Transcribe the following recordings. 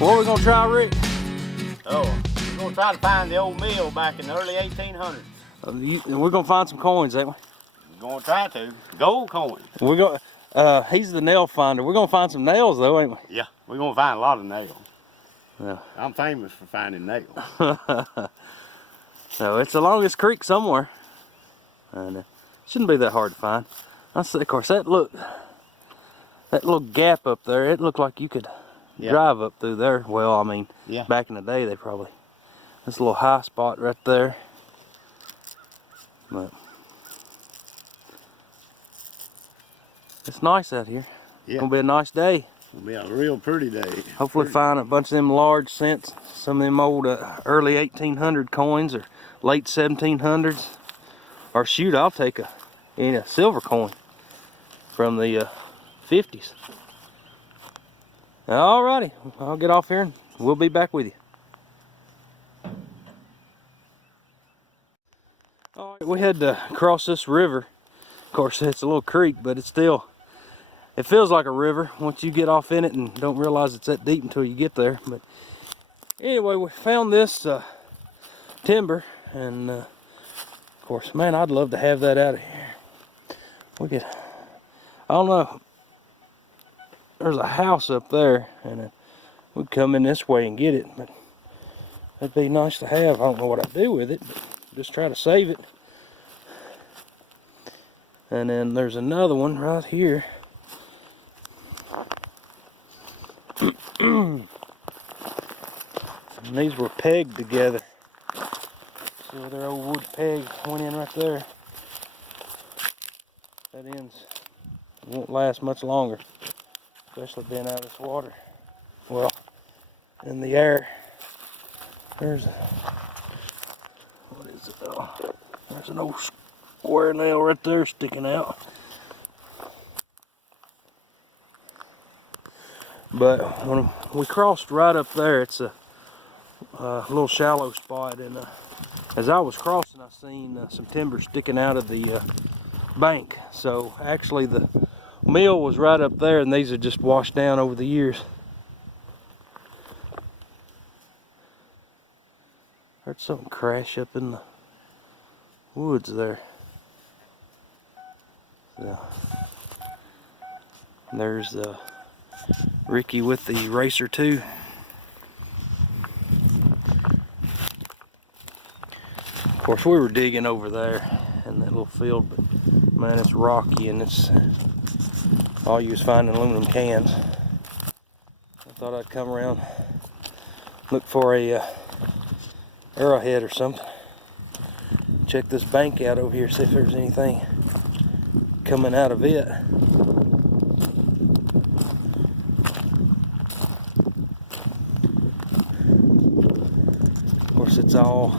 What are we gonna try, Rick? Oh, we're gonna try to find the old mill back in the early 1800s. We're gonna find some coins, ain't we? We're gonna try to. Gold coins. We're gonna. He's the nail finder. We're gonna find some nails, though, ain't we? Yeah, we're gonna find a lot of nails. Yeah. I'm famous for finding nails. So it's along this creek somewhere, and it shouldn't be that hard to find. Of course, that little gap up there, it looked like you could drive up through there. Well, I mean, back in the day, they probably. This little high spot right there. But it's nice out here. Yeah. It's gonna be a nice day. It'll be a real pretty day. Hopefully find a bunch of them large cents, some of them old early 1800 coins or late 1700s. Or shoot, I'll take a silver coin from the 50s. Alrighty, I'll get off here and we'll be back with you. Alright, we had to cross this river. Of course, it's a little creek, but it feels like a river once you get off in it and don't realize it's that deep until you get there. But anyway, we found this timber, and of course, man, I'd love to have that out of here. I don't know, there's a house up there, and we'd come in this way and get it, but it'd be nice to have. I don't know what I'd do with it, but just try to save it. And then there's another one right here. And these were pegged together. So their old wood peg went in right there. That ends won't last much longer, especially being out of this water. Well, in the air. What is it? Oh, there's an old square nail right there sticking out. But when we crossed right up there, it's a little shallow spot, and as I was crossing, I seen some timber sticking out of the bank. So actually the mill was right up there, and these have just washed down over the years. Heard something crash up in the woods there. Yeah. There's Ricky with the Racer 2. Of course, we were digging over there in that little field, but man, it's rocky, and it's all you was finding aluminum cans. I thought I'd come around, look for a arrowhead or something. Check this bank out over here, see if there's anything coming out of it. Of course, it's all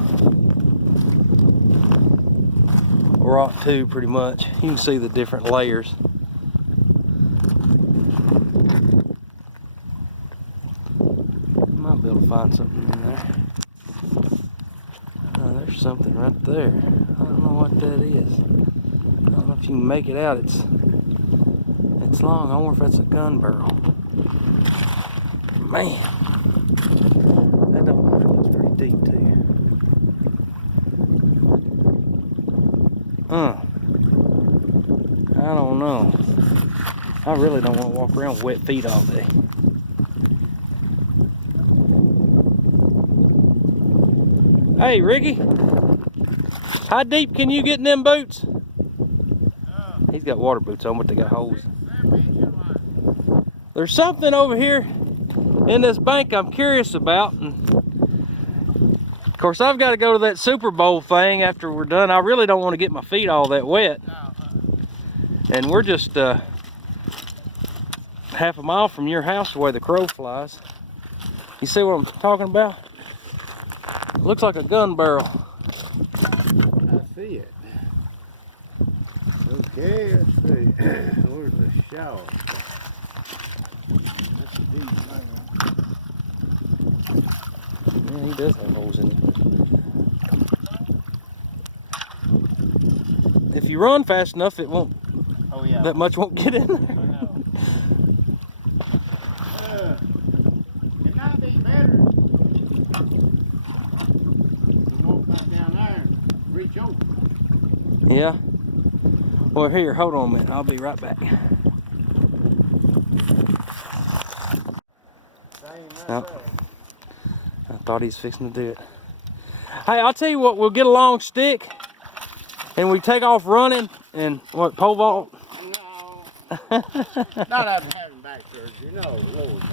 rock too, pretty much. You can see the different layers. Might be able to find something in there. Oh, there's something right there. I don't know what that is. I don't know if you can make it out. It's long. I wonder if that's a gun barrel. Man, that looks pretty deep too. I don't know. I really don't want to walk around with wet feet all day. Hey, Ricky, how deep can you get in them boots? He's got water boots on, but they got holes. There's something over here in this bank I'm curious about. And of course, I've got to go to that Super Bowl thing after we're done. I really don't want to get my feet all that wet. And we're just half a mile from your house the way the crow flies. You see what I'm talking about? It looks like a gun barrel. I see it. Okay, let's see. Where's the shower? That's a deep thing. Yeah, he does have holes in it. If you run fast enough, it won't. Oh yeah. That much won't get in there. I know. It might be Yeah? Well, here, hold on a minute. I'll be right back. Nope. I thought he was fixing to do it. Hey, I'll tell you what, we'll get a long stick and we take off running and what, pole vault? No. Not after having back surgery, no, Lord.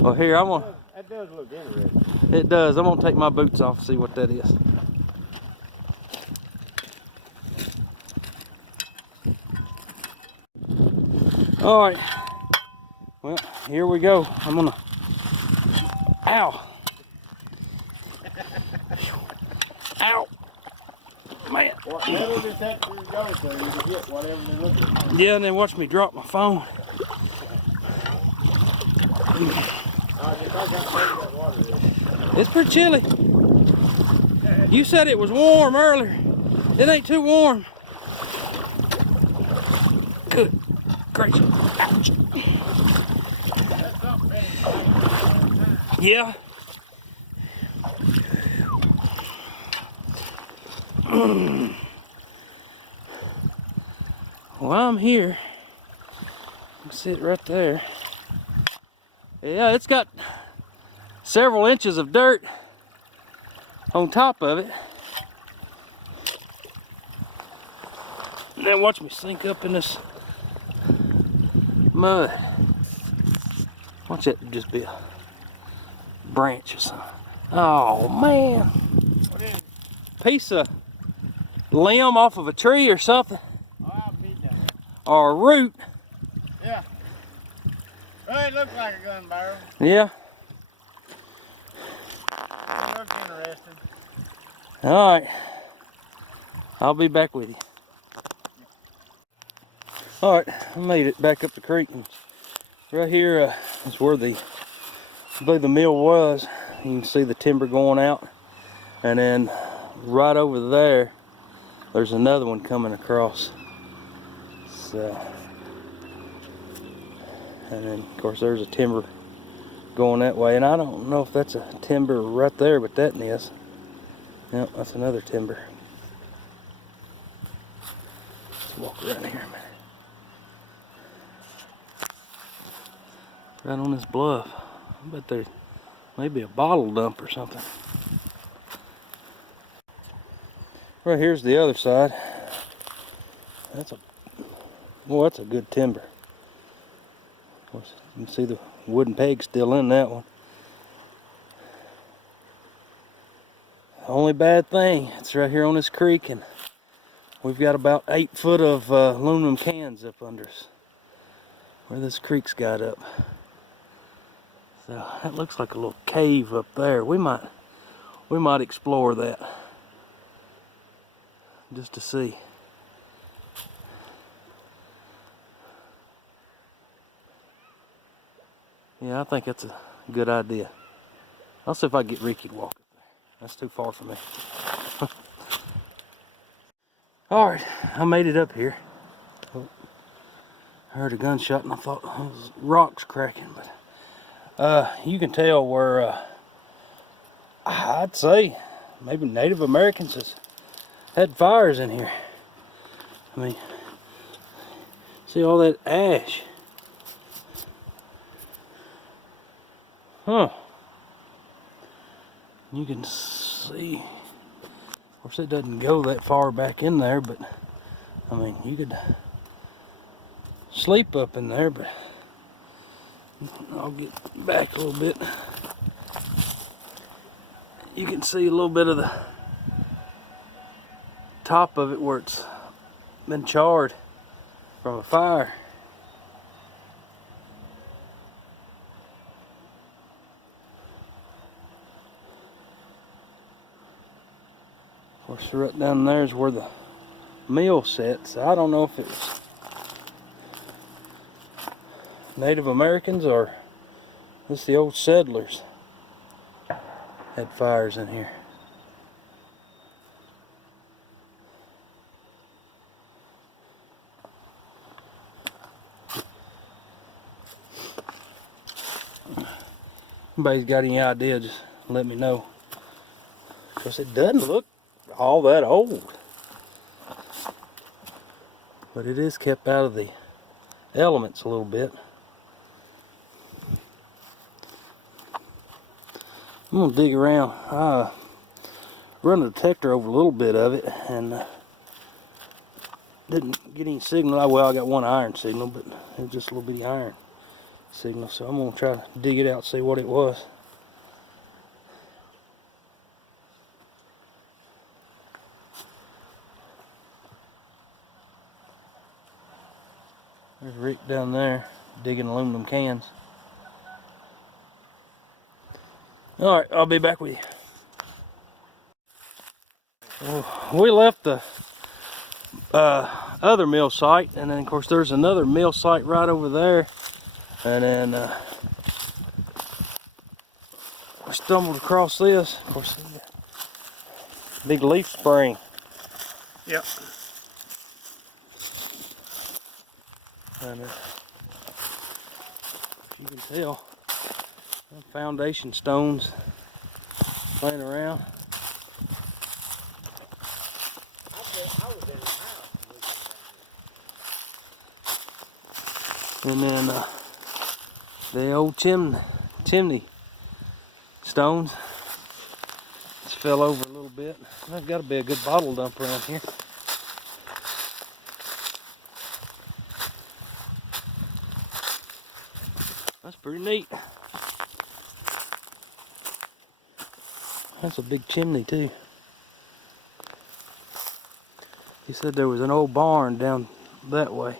Well, here, I'm gonna. That does look interesting. It does. I'm gonna take my boots off and see what that is. All right. Well, here we go. I'm gonna. Ow. Ow. Man. What metal detectors go so you can get whatever they're looking for. Yeah, and then watch me drop my phone. It's pretty chilly. You said it was warm earlier. It ain't too warm. Good gracious. Ouch. Yeah. Well, I'm here. Sit right there. Yeah, it's got several inches of dirt on top of it. And then watch me sink up in this mud. Watch that just be a branch or something. Oh man. What is it? Piece of limb off of a tree or something. Oh, I'll beat that. Or a root. Yeah. Well, it looks like a gun barrel. Yeah. It looks interesting. Alright. I'll be back with you. Alright, I made it back up the creek. And right here is where I believe the mill was. You can see the timber going out. And then right over there, there's another one coming across. So, and then of course there's a timber going that way. And I don't know if that's a timber right there, but that is. Yep, that's another timber. Let's walk around here a minute. Right on this bluff. I bet there's maybe a bottle dump or something. Right here's the other side. That's a good timber. Of course, you can see the wooden peg still in that one. The only bad thing, it's right here on this creek, and we've got about 8 foot of aluminum cans up under us where this creek's got up. So that looks like a little cave up there. We might explore that just to see. Yeah, I think that's a good idea. I'll see if I can get Ricky to walk up there. That's too far for me. Alright, I made it up here. Oh, I heard a gunshot and I thought it was rocks cracking, but you can tell where I'd say maybe Native Americans has had fires in here. I mean, see all that ash. Huh. You can see, of course it doesn't go that far back in there, but I mean, you could sleep up in there, but I'll get back a little bit. You can see a little bit of the top of it where it's been charred from a fire. Of course, right down there is where the mill sits. I don't know if it's Native Americans or just the old settlers had fires in here. Anybody's got any idea, just let me know. Because it doesn't look all that old. but it is kept out of the elements a little bit. I'm gonna dig around. Run a detector over a little bit of it and didn't get any signal. Well, I got one iron signal, but it was just a little bitty iron signal. So I'm gonna try to dig it out, see what it was. There's Rick down there digging aluminum cans. All right, I'll be back with you. Well, we left the other mill site, and then of course there's another mill site right over there, and then we stumbled across this. Of course, big leaf spring. Yep. And you can tell, foundation stones laying around. And then the old chimney stones just fell over a little bit. There's got to be a good bottle dump around here. That's pretty neat. That's a big chimney too. He said there was an old barn down that way.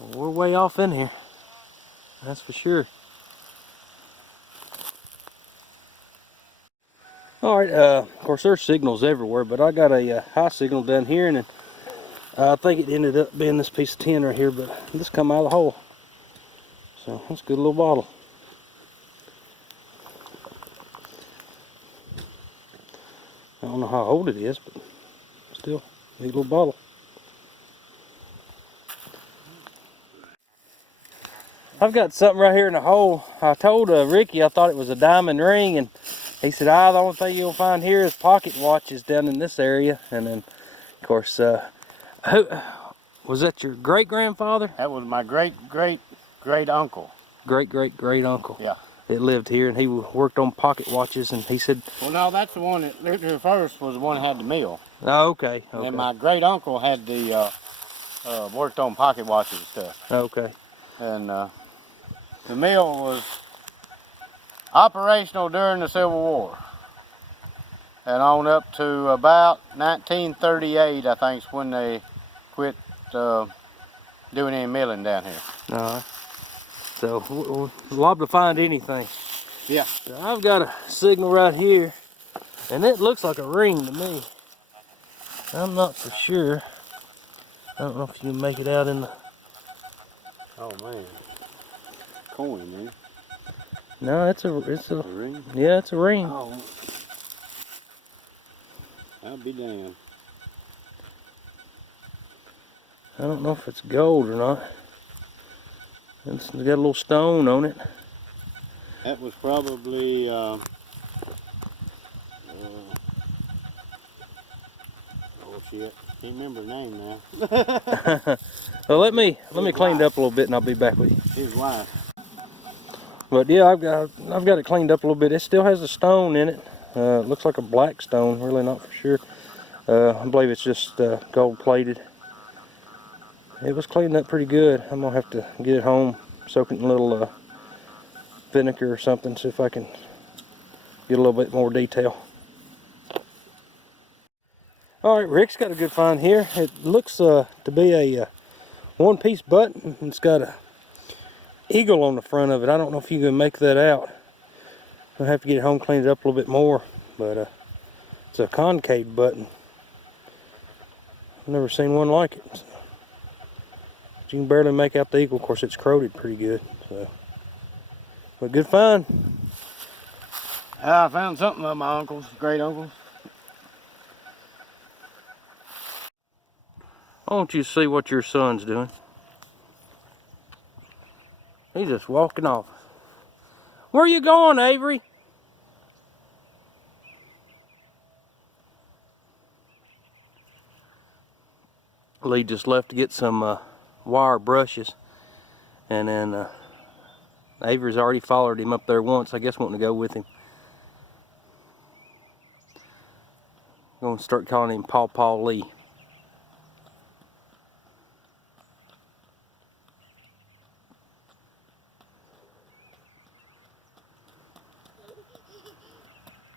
Well, we're way off in here, that's for sure. Alright, of course there's signals everywhere, but I got a high signal down here, and I think it ended up being this piece of tin right here, but this come out of the hole. So that's a good little bottle. I don't know how old it is, but still, neat little bottle. I've got something right here in the hole. I told Ricky I thought it was a diamond ring, and he said, the only thing you'll find here is pocket watches down in this area. And then, of course, who was that, your great-grandfather? That was my great-great-great-uncle. Great-great-great-uncle. Yeah. That lived here, and he worked on pocket watches, and he said... Well, no, that's the one that lived here first, was the one that had the mill. Oh, okay. And then my great-uncle had the, worked on pocket watches and stuff. Okay. And the mill was operational during the Civil War. And on up to about 1938, I think, is when they quit doing any milling down here. Alright. So, we're liable to find anything. Yeah. So I've got a signal right here, and it looks like a ring to me. I'm not for sure. I don't know if you can make it out in the... Oh man. Coin, man. No, it's a ring? Yeah, it's a ring. Oh. I'll be damned. I don't know if it's gold or not. It's got a little stone on it. That was probably oh shit, can't remember her name now. Well, let me clean it up a little bit, and I'll be back with you. His wife. But yeah, I've got it cleaned up a little bit. It still has a stone in it. It looks like a black stone. Really not for sure. I believe it's just gold plated. It was cleaned up pretty good. I'm gonna have to get it home, soak it in a little vinegar or something, see if I can get a little bit more detail. All right, Rick's got a good find here. It looks to be a one-piece button. It's got a eagle on the front of it. I don't know if you can make that out. I'll have to get it home, clean it up a little bit more, but it's a concave button. I've never seen one like it. So. You can barely make out the eagle. Of course, it's corroded pretty good. So, but good find. I found something of my uncle's, great uncle's. I want you to see what your son's doing. He's just walking off. Where you going, Avery? Lee just left to get some wire brushes, and then Avery's already followed him up there once, I guess wanting to go with him. I'm going to start calling him Paw Lee.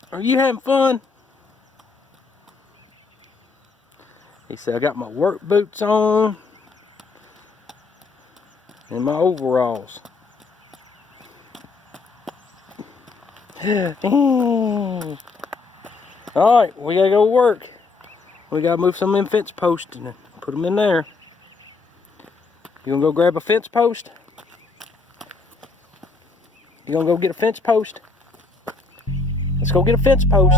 Are you having fun? He said, I got my work boots on and my overalls. Alright, we gotta go to work. We gotta move some of them fence posts and put them in there. You gonna go grab a fence post? You gonna go get a fence post? Let's go get a fence post.